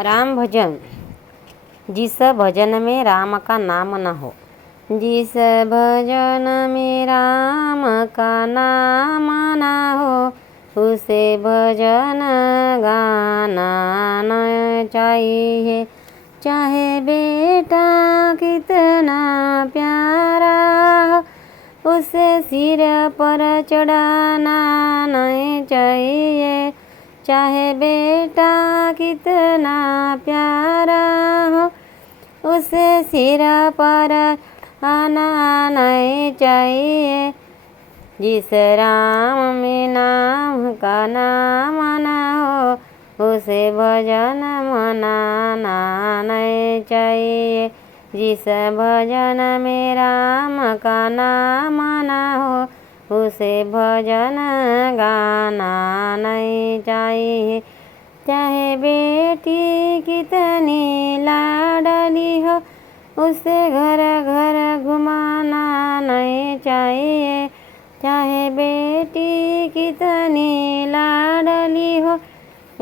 राम भजन। जिस भजन में राम का नाम न हो। जिस भजन में राम का नाम न हो उसे भजन गाना न चाहिए। चाहे बेटा कितना प्यारा हो उसे सिर पर चढ़ाना नहीं चाहिए। चाहे बेटा कितना प्यारा हो उसे सिर पर आना नहीं चाहिए। जिस राम में नाम का नाम न हो उसे भजन मनाना नहीं चाहिए। जिस भजन में राम का नाम न हो उसे भजन गाना नहीं चाहिए। चाहे बेटी कितनी लाडली हो उसे घर घर घुमाना नहीं चाहिए। चाहे बेटी कितनी लाडली हो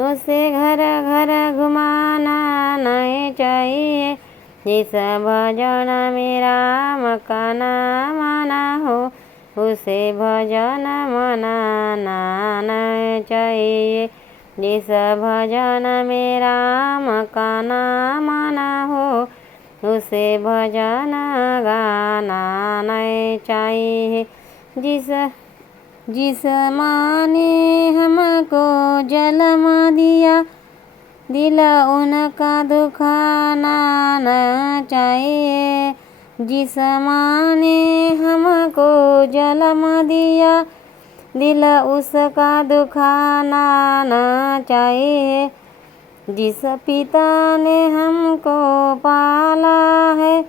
उसे घर घर घुमाना नहीं चाहिए। जिस भजन में राम का नाम न हो उसे भजन मनाना नहीं चाहिए। जिस भजन में राम का नाम न हो उसे भजन गाना नहीं चाहिए। जिस माँ ने हमको जन्म दिया दिल उनका दुखाना न चाहिए। जिस माँ ने हमको जन्म दिया दिल उसका दुखाना न चाहिए। जिस पिता ने हमको पाला है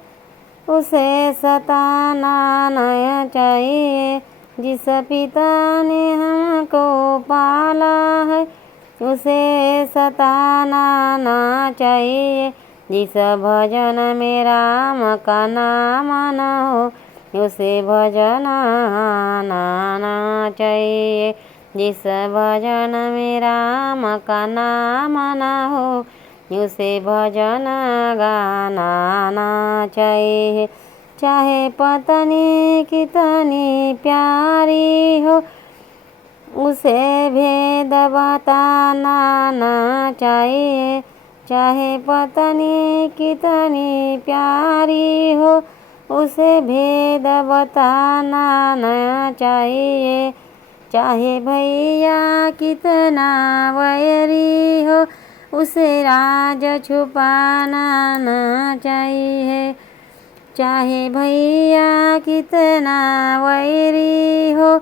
उसे सताना न चाहिए। जिस पिता ने हमको पाला है उसे सताना न चाहिए। जिस भजन में राम का नाम न हो उसे भजन गाना चाहिए। जिस भजन में राम का नाम न हो उसे भजन गाना चाहिए। चाहे पत्नी कितनी प्यारी हो उसे भेद बताना न चाहिए। चाहे पत्नी कितनी प्यारी हो उसे भेद बताना न चाहिए। चाहे भैया कितना वैरी हो उसे राज छुपाना न चाहिए। चाहे भैया कितना वैरी हो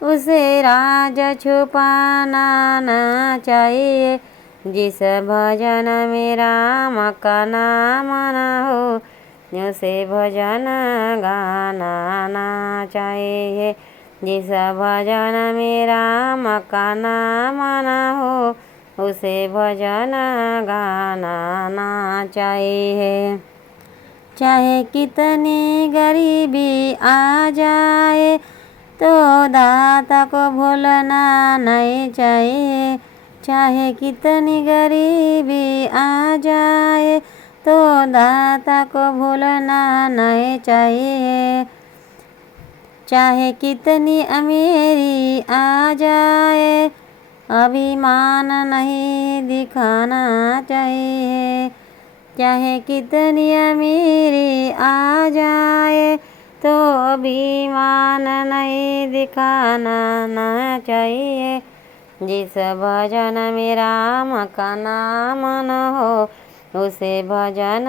उसे राज छुपाना न चाहिए। जिस भजन में राम का नाम न हो उसे भजन गाना न चाहिए। जिस भजन में राम का नाम न हो उसे भजन गाना न चाहिए। चाहे कितनी गरीबी आ जाए तो दाता को भूलना नहीं चाहिए। चाहे कितनी गरीबी आ जाए तो दाता को भूलना नहीं चाहिए। चाहे कितनी अमीरी आ जाए अभिमान नहीं दिखाना चाहिए। चाहे कितनी अमीरी आ जाए तो अभिमान नहीं दिखाना न चाहिए। जिस भजन में राम का नाम न हो उसे भजन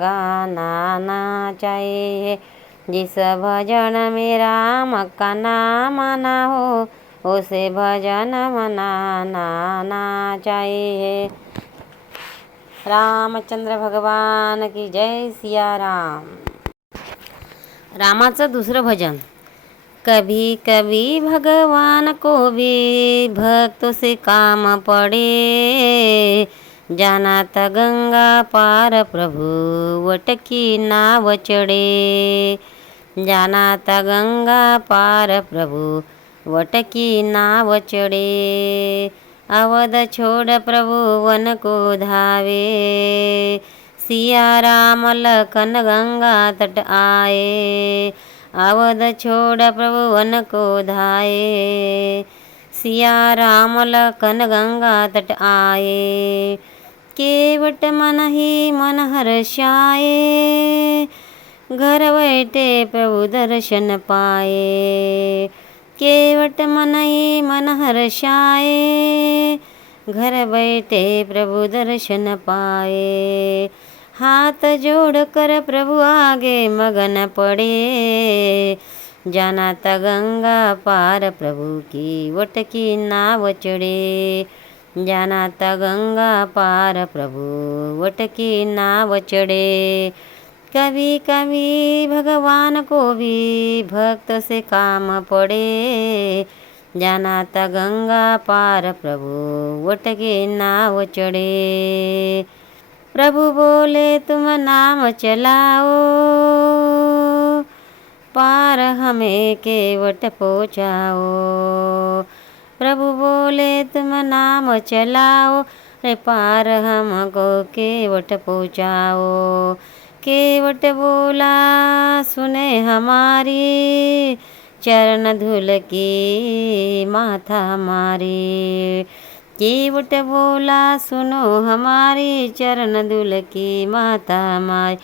गाना न चाहिए। जिस भजन में राम का नाम न हो उसे भजन मनाना न चाहिए। रामचंद्र भगवान की जय। सिया राम। रामाचं दुसरं भजन। कभी कभी भगवान को भी भक्तों से काम पड़े। जाना था गंगा पार प्रभु वटकी नाव चढ़े। जाना था गंगा पार प्रभु वटकी नाव चढ़े। अवध छोड़ प्रभु वन को धावे, सिया राम लखन गंगा तट आए। अवध छोड़ प्रभु वन को धाये, सिया राम लखन गंगा तट आए। केवट मन ही मन हर्षाए, घर बैठे प्रभु दर्शन पाए। केवट मन ही मन हर्षाए, घर बैठे प्रभु दर्शन पाए। हाथ जोड़ कर प्रभु आगे मगन पड़े, जाना था गंगा पार प्रभु की वट की नाव चढ़े। जाना था गंगा पार प्रभु वट की नाव चढ़े। कभी कभी भगवान को भी भक्त से काम पड़े, जाना था गंगा पार प्रभु वट की नाव चढ़े। प्रभु बोले तुम नाम चलाओ, पार हमें केवट पहुँचाओ। प्रभु बोले तुम नाम चलाओ, रे पार हमको केवट पहुँचाओ। केवट बोला सुने हमारी, चरण धूल की माथा हमारी। केवट बोला सुनो हमारी, चरण धूल की माता हमारी।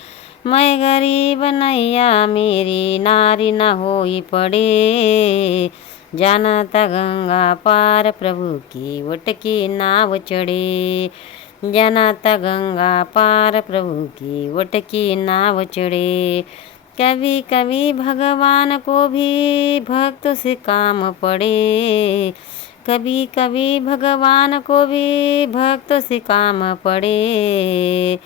मैं गरीब नैया मेरी नारी न होई पड़े, जाना था गंगा पार प्रभु की वट की नाव चढ़े। जाना था गंगा पार प्रभु की वट की नाव चढ़े। कभी कभी भगवान को भी भक्त से काम पड़े, कभी कभी भगवान को भी भक्त से काम पड़े।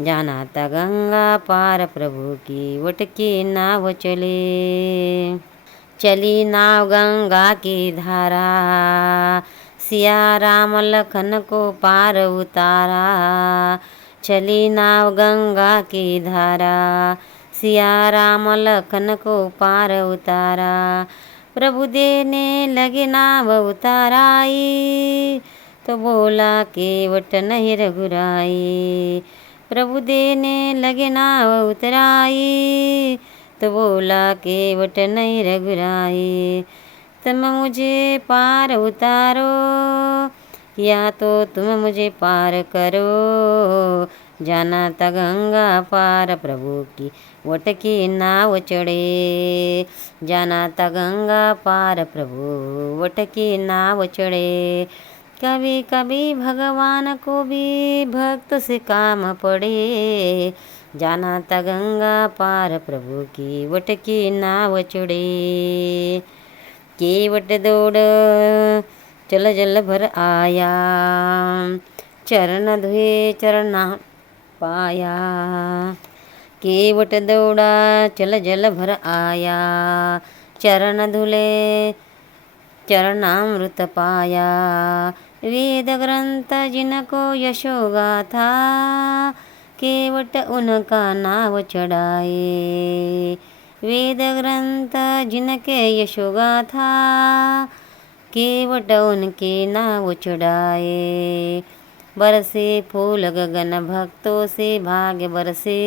जाना था गंगा पार प्रभु की वट की नाव चले। चली नाव गंगा की धारा, सिया राम लखन को पार उतारा। चली नाव गंगा की धारा, सिया राम लखन को पार उतारा। प्रभु देने लगे नाव उताराई, तो बोला केवट नहीं रघुराई। प्रभु देने लगे नाव उतराई, तो बोला केवट नहीं रघुराई। तुम मुझे पार उतारो, या तो तुम मुझे पार करो। जाना था गंगा पार प्रभु की वट की नाव चढ़े। जाना था गंगा पार प्रभु वट की नाव चढ़े। कभी कभी भगवान को भी भक्त से काम पड़े, जाना था गंगा पार प्रभु की वट की नाव चढ़े। केवट दौड़ चल जल भर आया, चरण धुए चरना पाया। केवट दौड़ा चल जल भर आया, चरण धुले चरणामृत पाया। वेद ग्रंथ जिनको यशोगा था, केवट उनका नाव चढ़ाए। वेद ग्रंथ जिनके यशोगा था, केवट उनके नाव चढ़ाए। बरसे फूल गगन भक्तों से भाग्य बरसे,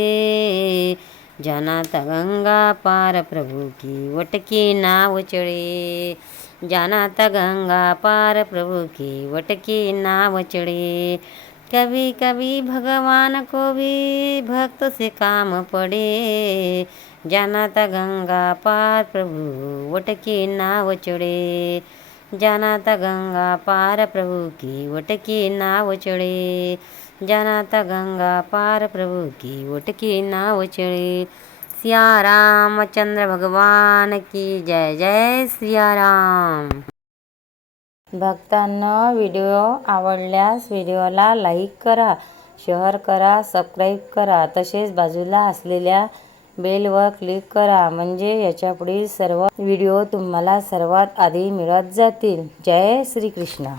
जाना था गंगा पार प्रभु की वट की नाव चढ़े। जाना था गंगा पार प्रभु की वट की नाव चढ़े। कभी कभी भगवान को भी भक्त से काम पड़े, जाना था गंगा पार प्रभु वट की नाव चढ़े। जाना था गंगा पार प्रभु की वट की नाव चढ़े। जाना था गंगा पार प्रभु की वट की नाव चढ़े। सिया रामचंद्र भगवान की जय। जय सिया राम। भक्तांनो, व्हिडिओ आवडल्यास व्हिडिओला लाईक करा, शेअर करा, सबस्क्राईब करा. तसेच बाजूला असलेल्या बेलवर क्लिक करा, म्हणजे याच्यापुढील सर्व व्हिडिओ तुम्हाला सर्वात आधी मिळत जातील. जय श्री कृष्ण.